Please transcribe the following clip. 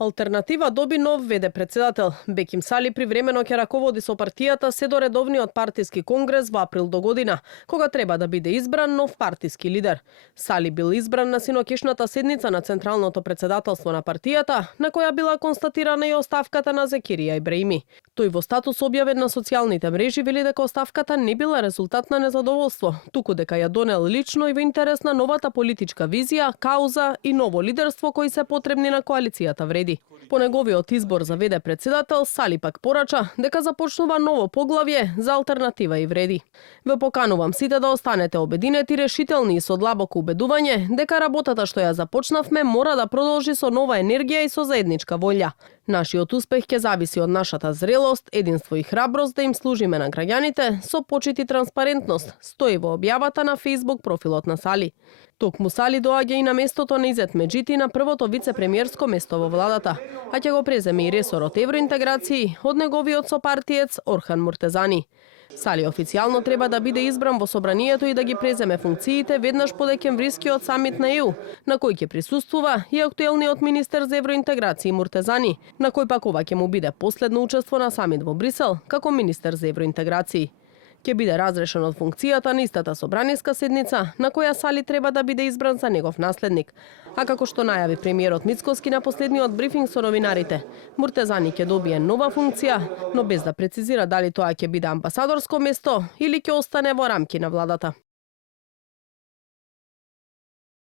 Алтернатива доби нов ВД председател. Беким Сали привремено ќе раководи со партијата се до редовниот партиски конгрес во април до година, кога треба да биде избран нов партиски лидер. Сали бил избран на синокишната седница на Централното председателство на партијата, на која била констатирана и оставката на Зекирија Ибраими. Тој во статус објавен на социјалните мрежи вели дека оставката не била резултат на незадоволство, туку дека ја донел лично и во интерес на новата политичка визија, кауза и ново лидерство кои се потребни на коалицијата вреди. По неговиот избор за ВД председател, Сали пак порача дека започнува ново поглавје за алтернатива и вреди. Ве поканувам сите да останете обединети, решителни и со длабоко убедување дека работата што ја започнавме мора да продолжи со нова енергија и со заедничка волја. Нашиот успех ќе зависи од нашата зрелост, единство и храброст да им служиме на граѓаните со почит и транспарентност, стои во објавата на Facebook профилот на Сали. Токму Сали доаѓа и на местото на Изет Меджити на првото вице-премиерско место во владата, а ќе го преземе и ресорот евроинтеграции од неговиот сопартиец Орхан Муртезани. Сали официјално треба да биде избран во собранието и да ги преземе функциите веднаш по декемврискиот самит на ЕУ, на кој ќе присуствува и актуелниот министер за евроинтеграција Муртезани, на кој пак ова ќе му биде последно учество на самит во Брисел како министер за евроинтеграција. Ќе биде разрешен од функцијата на истата собраниска седница, на која Сали треба да биде избран за негов наследник. А како што најави премиерот Мицкоски на последниот брифинг со новинарите, Муртезани ќе добие нова функција, но без да прецизира дали тоа ќе биде амбасадорско место или ќе остане во рамки на владата.